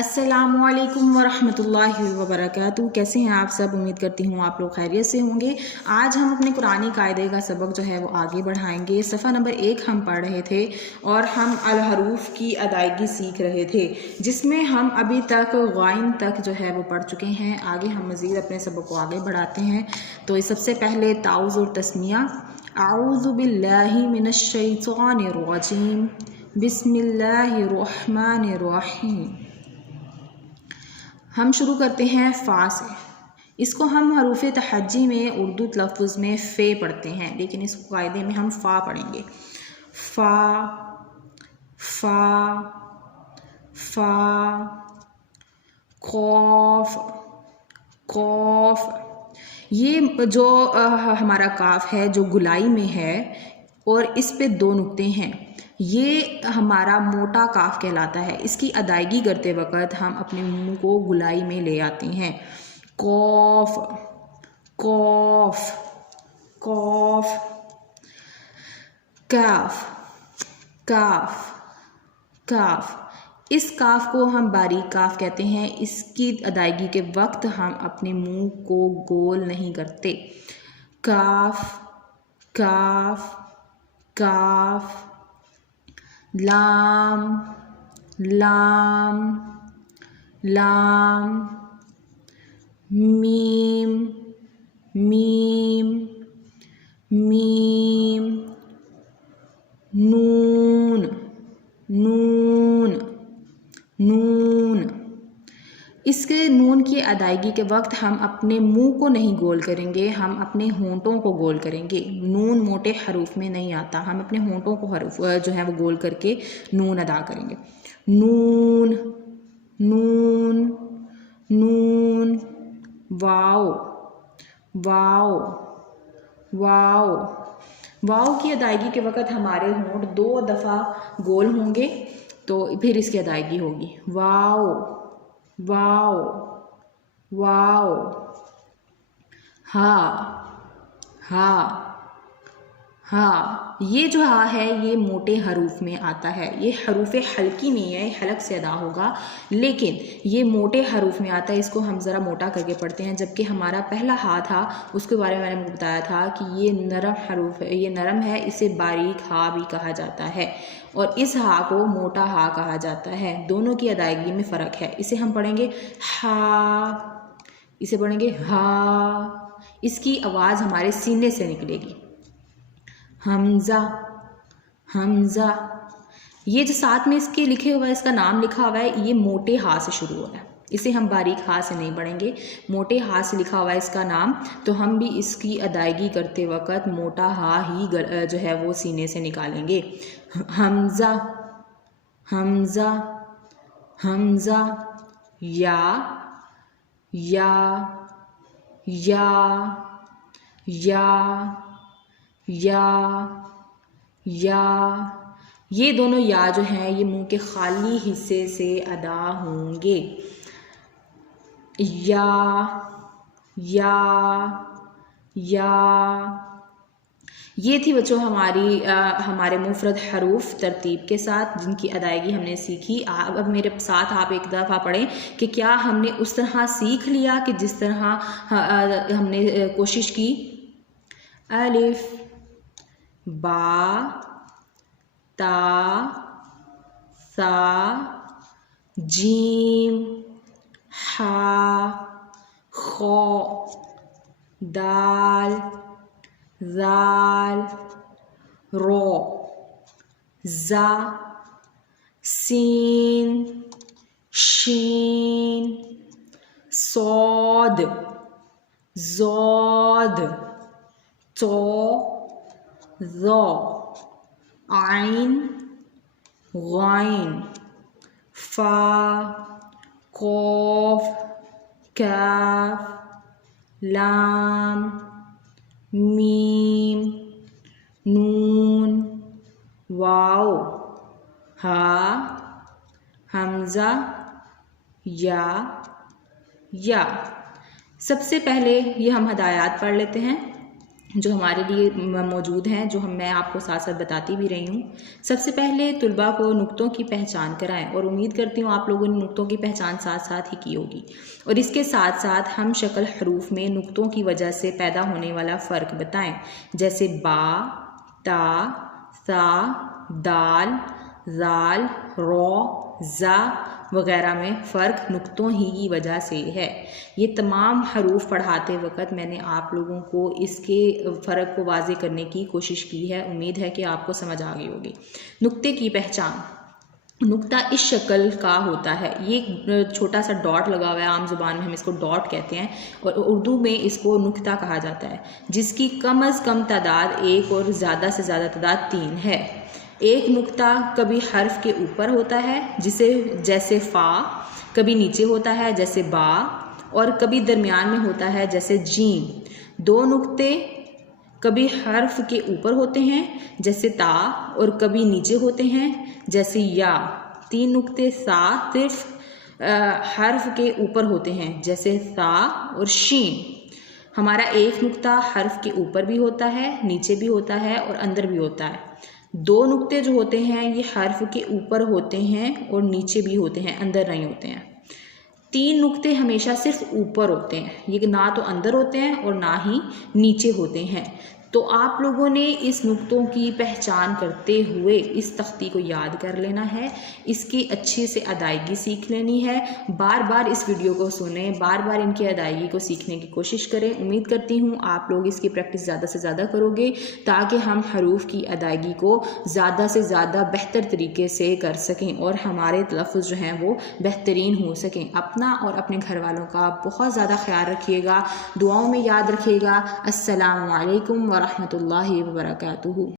अस्सलामुअलैकुम वरहमतुल्लाहि वबरकातुहू। कैसे हैं आप सब? उम्मीद करती हूँ आप लोग खैरियत से होंगे। आज हम अपने कुरानी कायदे का सबक जो है वो आगे बढ़ाएंगे। सफ़ा नंबर 1 हम पढ़ रहे थे और हम अल हरूफ की अदायगी सीख रहे थे, जिसमें हम अभी तक गाइन तक जो है वो पढ़ चुके हैं। आगे हम मज़ीद अपने सबक को आगे बढ़ाते हैं। तो सबसे पहले ताउज़ और तस्मिया। आऊज़ु बिल्लाहि मिनश शैतानिर रजीम, बिस्मिल्लाहिर रहमानिर रहीम। हम शुरू करते हैं फ़ा से। इसको हम हरूफ तहज्जी में उर्दू तलफ़ुज़ में फ़े पढ़ते हैं, लेकिन इस कायदे में हम फ़ा पढ़ेंगे। फ़ा फ़ा फ़ा, क़ाफ़ क़ाफ़। ये जो हमारा काफ है जो गुलाई में है और इस पे 2 नुक्ते हैं, ये हमारा मोटा काफ कहलाता है। इसकी अदायगी करते वक़्त हम अपने मुंह को गुलाई में ले आते हैं। कौफ कौफ कौफ। काफ काफ काफ। इस काफ को हम बारीक काफ कहते हैं। इसकी अदायगी के वक्त हम अपने मुंह को गोल नहीं करते। काफ काफ काफ। लाम लाम लाम। मीम मीम मीम। नून नून नून। इसके नून की अदायगी के वक्त हम अपने मुंह को नहीं गोल करेंगे, हम अपने होंठों को गोल करेंगे। नून मोटे हरूफ में नहीं आता, हम अपने होंठों को हरूफ जो है वो गोल करके नून अदा करेंगे। नून नून नून। वाओ वाओ वाओ। वाओ की अदायगी के वक्त हमारे होंठ 2 दफ़ा गोल होंगे, तो फिर इसकी अदायगी होगी। वाओ वाओ वाओ। हा हा हा। ये जो हा है ये मोटे हरूफ में आता है। ये हरूफ हल्की नहीं है, हलक से अदा होगा, लेकिन ये मोटे हरूफ में आता है। इसको हम ज़रा मोटा करके पढ़ते हैं। जबकि हमारा पहला हा था, उसके बारे में मैंने बताया था कि ये नरम हरूफ है, ये नरम है, इसे बारीक हा भी कहा जाता है और इस हा को मोटा हा कहा जाता है। दोनों की अदायगी में फ़र्क है। इसे हम पढ़ेंगे हा, इसे पढ़ेंगे हा। इसकी आवाज़ हमारे सीने से निकलेगी। हमज़ा हमज़ा। ये जो साथ में इसके लिखे हुआ है, इसका नाम लिखा हुआ है, ये मोटे हा से शुरू हो रहा है। इसे हम बारीक हा से नहीं पढ़ेंगे, मोटे हा से लिखा हुआ है इसका नाम, तो हम भी इसकी अदायगी करते वक़्त मोटा हा ही जो है वो सीने से निकालेंगे। हमज़ा हमज़ा हमज़ा। या या या या या या। ये दोनों या जो हैं ये मुंह के खाली हिस्से से अदा होंगे। या या या। ये थी बच्चों हमारे मुफरद हरूफ तरतीब के साथ, जिनकी अदायगी हमने सीखी। अब मेरे साथ आप एक दफ़ा पढ़ें कि क्या हमने उस तरह सीख लिया कि जिस तरह हमने कोशिश की। अलिफ बा ता सा जीम हा खो दाल ज़ाल रो ज़ा सीन शीन सौद ज़ौद तो ज़ो आइन गाइन फ़ा क़ाफ़ काफ लाम मीम नून वाओ हा हमज़ा या। सबसे पहले ये हम हदायत पढ़ लेते हैं। जो हमारे लिए मौजूद हैं, जो मैं आपको साथ साथ बताती भी रही हूँ। सबसे पहले तुलबा को नुक्तों की पहचान कराएं, और उम्मीद करती हूँ आप लोगों ने नुक्तों की पहचान साथ साथ ही की होगी। और इसके साथ साथ हम शक्ल हरूफ में नुक्तों की वजह से पैदा होने वाला फ़र्क बताएं, जैसे बा, ता, सा, दाल, ज़ाल, रौ, ज़ा वगैरह में फ़र्क नुक्तों ही की वजह से है। ये तमाम हरूफ पढ़ाते वक्त मैंने आप लोगों को इसके फ़र्क को वाज़े करने की कोशिश की है। उम्मीद है कि आपको समझ आ गई होगी। नुक्ते की पहचान। नुक्ता इस शक्ल का होता है, ये छोटा सा डॉट लगा हुआ है, आम ज़ुबान में हम इसको डॉट कहते हैं, और उर्दू में इसको नुक्ता कहा जाता है, जिसकी कम अज़ कम तादाद 1 और ज़्यादा से ज़्यादा तादाद 3 है। एक नुक्ता कभी हर्फ के ऊपर होता है जैसे फ़ा, कभी नीचे होता है जैसे बा, और कभी दरमियान में होता है जैसे जीम। 2 नुक्ते कभी हर्फ के ऊपर होते हैं जैसे ता, और कभी नीचे होते हैं जैसे या। 3 नुक्ते सिर्फ हर्फ के ऊपर होते हैं जैसे सा और शीन। हमारा एक नुक्ता हर्फ के ऊपर भी होता है, नीचे भी होता है और अंदर भी होता है। 2 नुक्ते जो होते हैं ये हर्फ के ऊपर होते हैं और नीचे भी होते हैं, अंदर नहीं होते हैं। 3 नुक्ते हमेशा सिर्फ ऊपर होते हैं, ये ना तो अंदर होते हैं और ना ही नीचे होते हैं। तो आप लोगों ने इस नुक्तों की पहचान करते हुए इस तख्ती को याद कर लेना है, इसकी अच्छे से अदायगी सीख लेनी है। बार बार इस वीडियो को सुनें, बार बार इनकी अदायगी को सीखने की कोशिश करें। उम्मीद करती हूँ आप लोग इसकी प्रैक्टिस ज़्यादा से ज़्यादा करोगे, ताकि हम हरूफ की अदायगी को ज़्यादा से ज़्यादा बेहतर तरीके से कर सकें और हमारे तलफ़्फ़ुज़ जो हैं वो बेहतरीन हो सकें। अपना और अपने घर वालों का बहुत ज़्यादा ख्याल रखिएगा, दुआओं में याद रखिएगा। अस्सलामु अलैकुम व रहमतुल्लाहि व बरकातुहू।